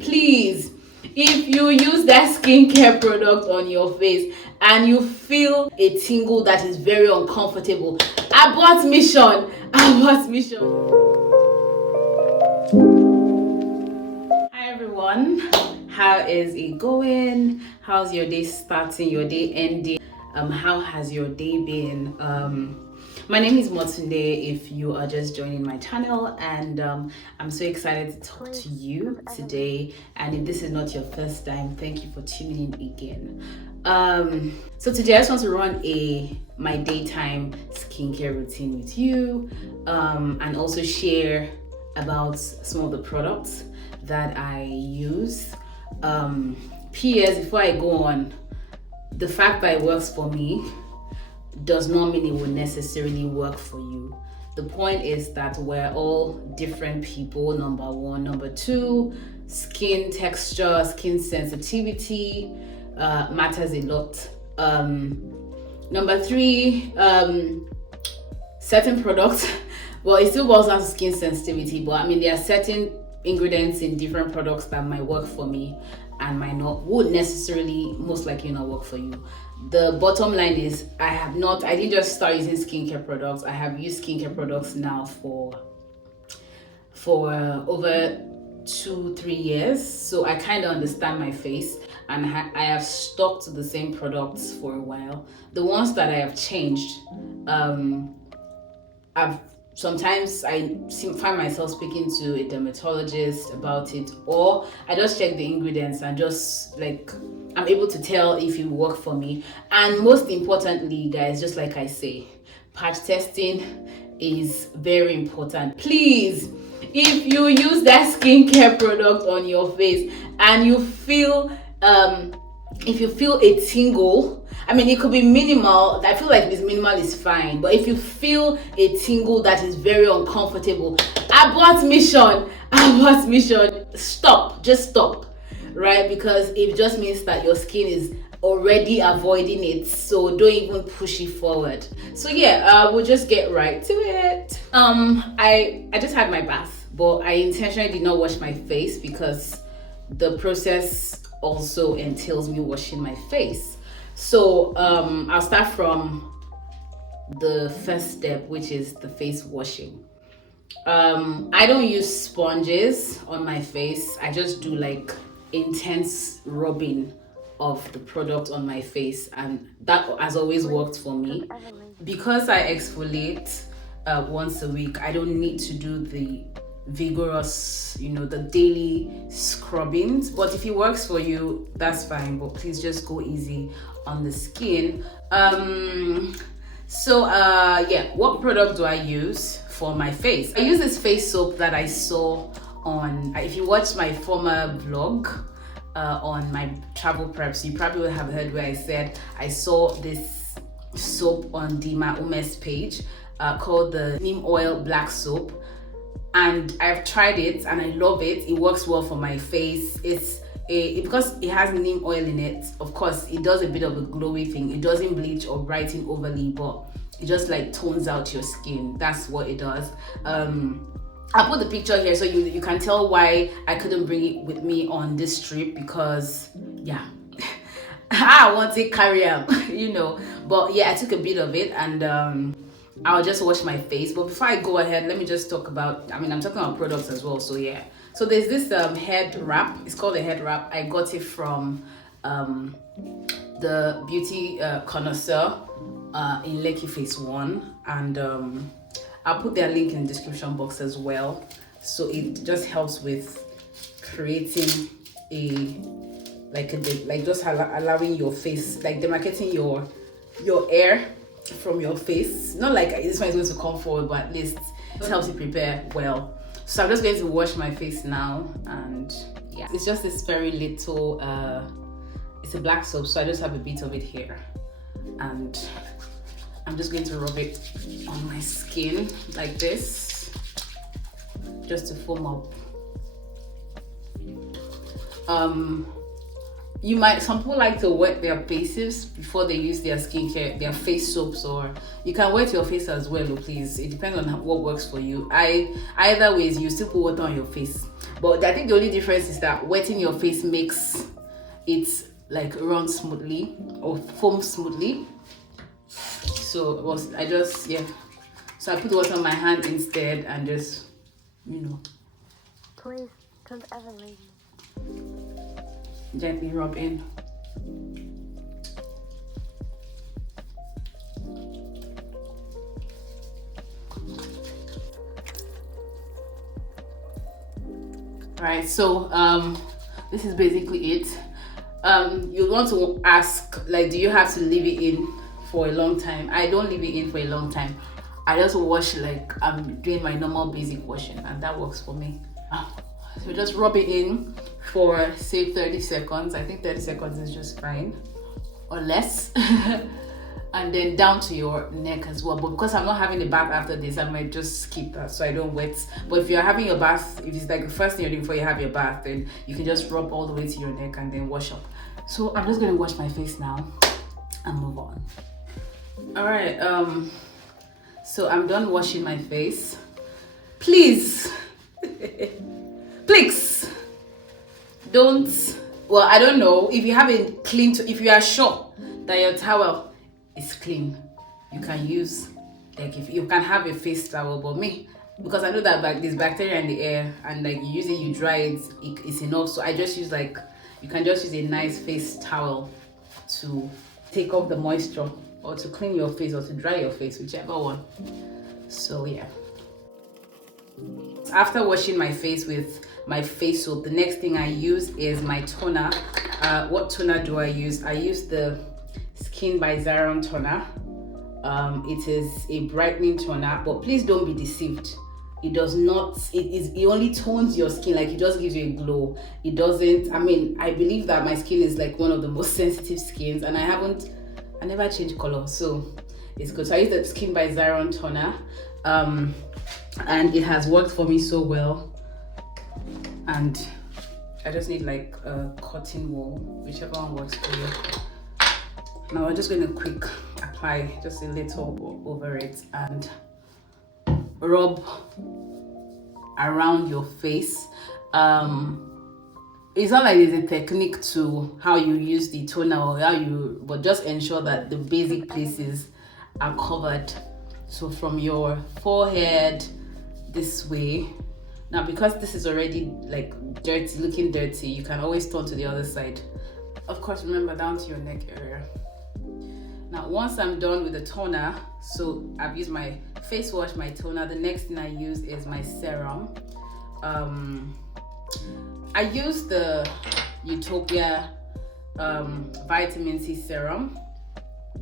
Please, if you use that skincare product on your face and you feel a tingle that is very uncomfortable, abort mission. Abort mission. Hi everyone, how is it going? How's your day starting, your day ending? How has your day been? My name is Motunde if you are just joining my channel, and I'm so excited to talk to you today. And if this is not your first time, thank you for tuning in again. So today I just want to run my daytime skincare routine with you, and also share about some of the products that I use. P.S. before I go on, the fact that it works for me does not mean it will necessarily work for you. The point is that we're all different people, number one. Number two, skin texture, skin sensitivity matters a lot. Number three, certain products, well, it still boils down to skin sensitivity, but I mean, there are certain ingredients in different products that might work for me and would necessarily most likely not work for you. The bottom line is I didn't just start using skincare products. I have used skincare products now for over 2-3 years, so I kind of understand my face, and I have stuck to the same products for a while. The ones that I have changed, sometimes I find myself speaking to a dermatologist about it, or I just check the ingredients and just like I'm able to tell if it will work for me. And most importantly, guys, just like I say, patch testing is very important. Please, if you use that skincare product on your face and you feel if you feel a tingle, I mean, it could be minimal. I feel like if it's minimal is fine, but if you feel a tingle that is very uncomfortable, abort mission. Stop, just stop, right? Because it just means that your skin is already avoiding it, so don't even push it forward. So yeah, we'll just get right to it. I just had my bath, but I intentionally did not wash my face because the process also entails me washing my face. So I'll start from the first step, which is the face washing. I don't use sponges on my face. I just do like intense rubbing of the product on my face, and that has always worked for me. Because I exfoliate once a week, I don't need to do the vigorous, the daily scrubbings. But if it works for you, that's fine, but please just go easy on the skin. What product do I use for my face? I use this face soap that I saw on, if you watched my former vlog on my travel preps, you probably would have heard where I said I saw this soap on Dima Ume's page called the Neem oil black soap, and I've tried it and I love it. It works well for my face. Because it has neem oil in it, of course it does a bit of a glowy thing. It doesn't bleach or brighten overly, but it just like tones out your skin. That's what it does. I'll put the picture here so you can tell why I couldn't bring it with me on this trip, because yeah, I want to carry out, but yeah, I took a bit of it, and I'll just wash my face. But before I go ahead, let me just talk about, I'm talking about products as well, so yeah. So there's this head wrap. It's called a head wrap. I got it from the beauty connoisseur in Lekki Phase 1, and I'll put their link in the description box as well. So it just helps with creating just allowing your face, like demarcating your air from your face. Not like this one is going to come forward, but at least it helps you prepare well. So I'm just going to wash my face now, and yeah, it's just this very little it's a black soap, so I just have a bit of it here, and I'm just going to rub it on my skin like this just to foam up. some people like to wet their faces before they use their skincare, their face soaps, or you can wet your face as well, please. It depends on what works for you. Either ways, you still put water on your face, but I think the only difference is that wetting your face makes it like run smoothly or foam smoothly. So so I put water on my hand instead and just, you know, Please don't ever leave me. Gently rub in. Alright, so this is basically it. You want to ask, like, do you have to leave it in for a long time? I don't leave it in for a long time. I just wash like I'm doing my normal basic washing, and that works for me. So just rub it in for say 30 seconds. I think 30 seconds is just fine, or less. And then down to your neck as well. But because I'm not having a bath after this, I might just skip that so I don't wet. But if you're having your bath, if it's like the first thing you're doing before you have your bath, then you can just rub all the way to your neck and then wash up. So I'm just gonna wash my face now and move on. All right, so I'm done washing my face. Please, please don't, well, I don't know, if you haven't cleaned, if you are sure that your towel is clean, you can use, like, if you can have a face towel, but me, because I know that like there's bacteria in the air, and like you use it, you dry it, it's enough. So I just use, like, you can just use a nice face towel to take off the moisture, or to clean your face, or to dry your face, whichever one. So yeah, after washing my face with my face soap, the next thing I use is my toner. What toner do I use? I use the Skin by Serum toner. It is a brightening toner, but please don't be deceived. It does not, it only tones your skin, like it just gives you a glow. It doesn't, I mean, I believe that my skin is like one of the most sensitive skins, and I never change color, so it's good. So I use the Skin by Serum toner, and it has worked for me so well. And I just need like a cotton wool, whichever one works for you. Now I'm just going to quick apply just a little over it and rub around your face. It's not like there's a technique to how you use the toner or but just ensure that the basic places are covered. So from your forehead this way. Now because this is already like dirty, looking dirty, you can always turn to the other side. Of course, remember down to your neck area. Now once I'm done with the toner, so I've used my face wash, my toner, the next thing I use is my serum. I use the Utopia Vitamin C Serum.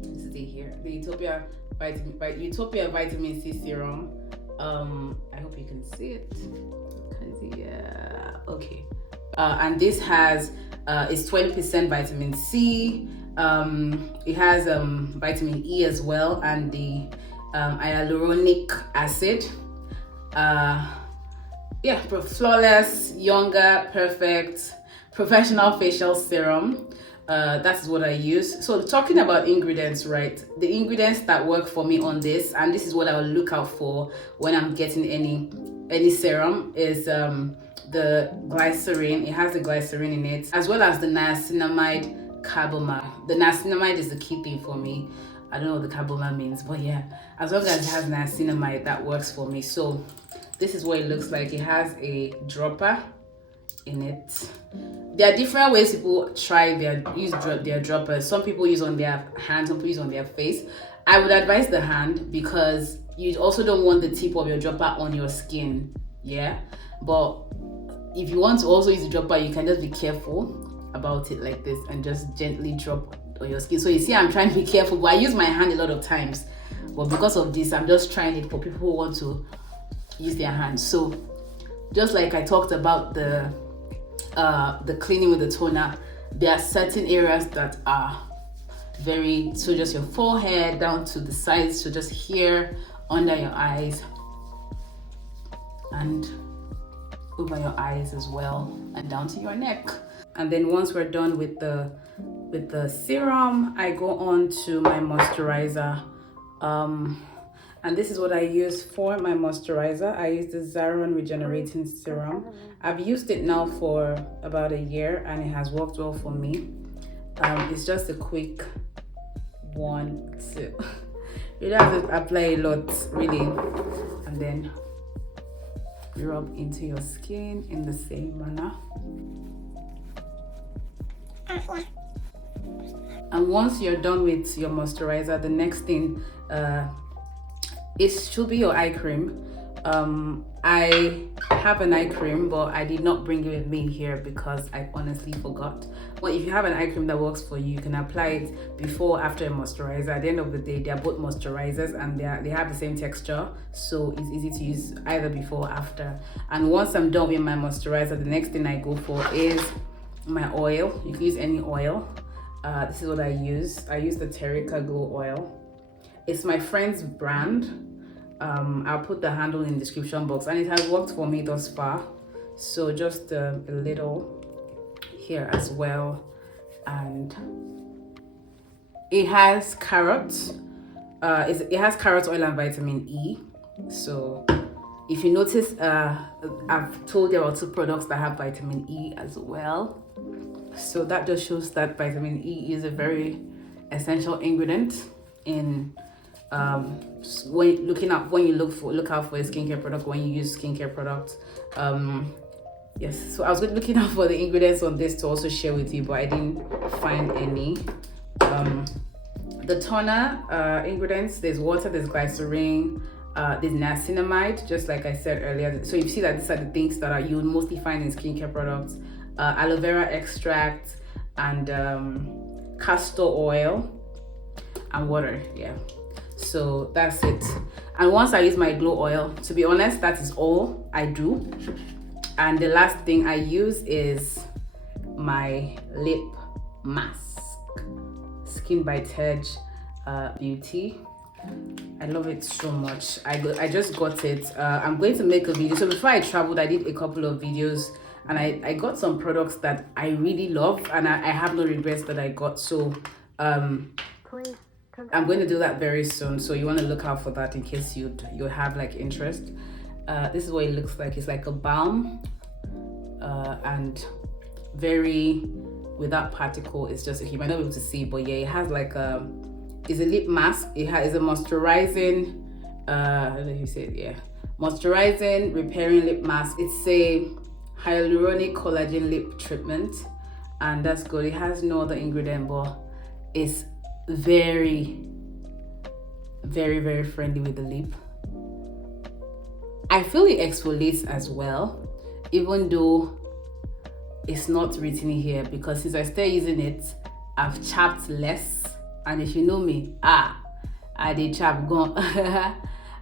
This is it here, the Utopia Vitamin C Serum. I hope you can see it. Yeah, okay. And this has it's 20% vitamin C. It has vitamin E as well, and the hyaluronic acid. Yeah, flawless, younger, perfect, professional facial serum. That is what I use. So talking about ingredients, right? The ingredients that work for me on this, and this is what I'll look out for when I'm getting any serum, is the glycerin. It has the glycerin in it, as well as the niacinamide carbamide. The niacinamide is the key thing for me. I don't know what the carbamide means, but yeah, as long as it has niacinamide, that works for me. So this is what it looks like. It has a dropper in it. There are different ways people use their droppers. Some people use on their hands, some people use on their face. I would advise the hand because you also don't want the tip of your dropper on your skin. Yeah, but if you want to also use the dropper, you can just be careful about it like this and just gently drop on your skin. So you see, I'm trying to be careful, but I use my hand a lot of times. But because of this, I'm just trying it for people who want to use their hands. So just like I talked about the cleaning with the toner, there are certain areas that are so just your forehead down to the sides, so just here under your eyes, and over your eyes as well and down to your neck. And then once we're done with the serum, I go on to my moisturizer. And this is what I use for my moisturizer. I use the Rejuvenating Serum. I've used it now for about a year and it has worked well for me. It's just a quick one to you don't have to apply a lot really, and then rub into your skin in the same manner. And once you're done with your moisturizer, the next thing it should be your eye cream. I have an eye cream, but I did not bring it with me here because I honestly forgot. Well, if you have an eye cream that works for you, you can apply it before or after a moisturizer. At the end of the day, they are both moisturizers and they have the same texture, so it's easy to use either before or after. And once I'm done with my moisturizer, the next thing I go for is my oil. You can use any oil. This is what I use. I use the Terica Glow oil. It's my friend's brand. I'll put the handle in the description box, and it has worked for me thus far. So just a little here as well, and it has carrots. It has carrot oil and vitamin E. So if you notice, I've told you about 2 products that have vitamin E as well. So that just shows that vitamin E is a very essential ingredient in when you look out for a skincare product, when you use skincare products. Yes, so I was looking out for the ingredients on this to also share with you, but I didn't find any. The toner ingredients, there's water, there's glycerin, there's niacinamide, just like I said earlier. So you see that these are the things that you would mostly find in skincare products. Aloe vera extract and castor oil and water. Yeah, so that's it. And once I use my glow oil, to be honest, that is all I do. And the last thing I use is my lip mask, Skin by Tej Beauty. I love it so much. I just got it. I'm going to make a video. So before I traveled, I did a couple of videos, and I got some products that I really love, and I have no regrets that I got. So I'm going to do that very soon. So you want to look out for that in case you have like interest. This is what it looks like. It's like a balm, and very without particle. It's just, you might not be able to see, but yeah, it has like it's a lip mask. It has a moisturizing, how do you say it? Yeah, moisturizing, repairing lip mask. It's a hyaluronic collagen lip treatment, and that's good. It has no other ingredient, but it's very, very, very friendly with the lip. I feel it exfoliates as well, even though it's not written here, because since I started using it, I've chapped less. And if you know me, I did chap gone.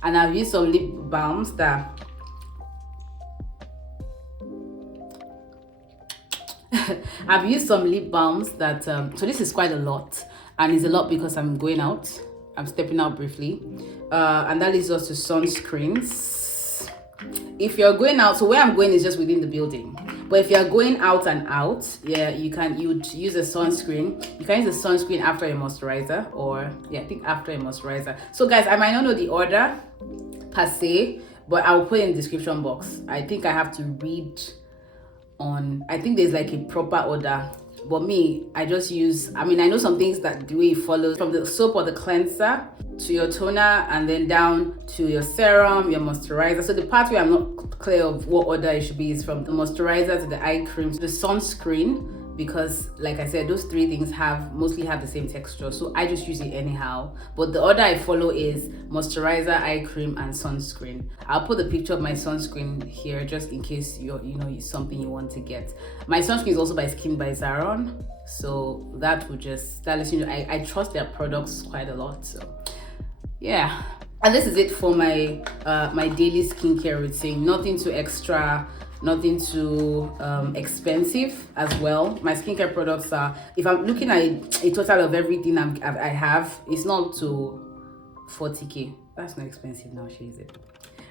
And I've used some lip balms that so this is quite a lot, and it's a lot because I'm going out. I'm stepping out briefly, and that leads us to sunscreens. If you're going out, so where I'm going is just within the building, but if you're going out and out, yeah, you'd use a sunscreen. You can use a sunscreen after a moisturizer, or yeah, I think after a moisturizer. So guys, I might not know the order per se, but I'll put it in the description box. I think I have to read on, I think there's like a proper order, but me, I just use, I mean, I know some things that the way it follows from the soap or the cleanser to your toner, and then down to your serum, your moisturizer. So the part where I'm not clear of what order it should be is from the moisturizer to the eye cream to the sunscreen, because like I said, those 3 things mostly have the same texture, so I just use it anyhow. But the order I follow is moisturizer, eye cream, and sunscreen. I'll put a picture of my sunscreen here just in case it's something you want to get. My sunscreen is also by Skin by Zaron, so that lets you know I trust their products quite a lot. So yeah, and this is it for my my daily skincare routine. Nothing too extra, nothing too expensive as well. My skincare products are, if I'm looking at a total of everything I have, it's not to 40k. That's not expensive now, is it?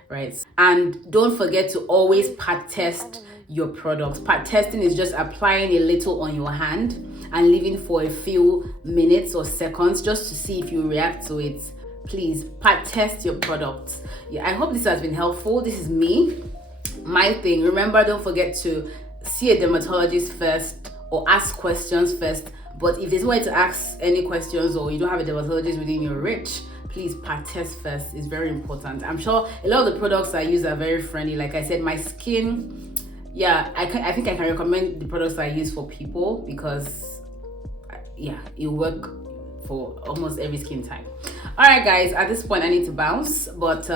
right? And don't forget to always pat test your products. Pat testing is just applying a little on your hand and leaving for a few minutes or seconds just to see if you react to it. Please pat test your products. Yeah, I hope this has been helpful. This is me, my thing. Remember, don't forget to see a dermatologist first or ask questions first. But if there's no way to ask any questions or you don't have a dermatologist within your reach, please pat test first. It's very important. I'm sure a lot of the products I use are very friendly. Like I said, my skin, yeah, I think I can recommend the products I use for people because, yeah, it work for almost every skin type. All right, guys, at this point I need to bounce, but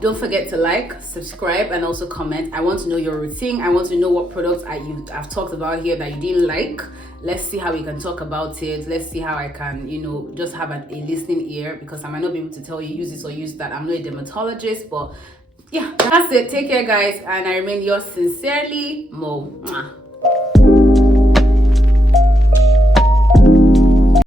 don't forget to like, subscribe, and also comment. I want to know your routine. I want to know what products I've talked about here that you didn't like. Let's see how we can talk about it. Let's see how I can, just have a listening ear, because I might not be able to tell you use this or use that. I'm not a dermatologist, but yeah, that's it. Take care, guys, and I remain yours sincerely, Mo. Mwah.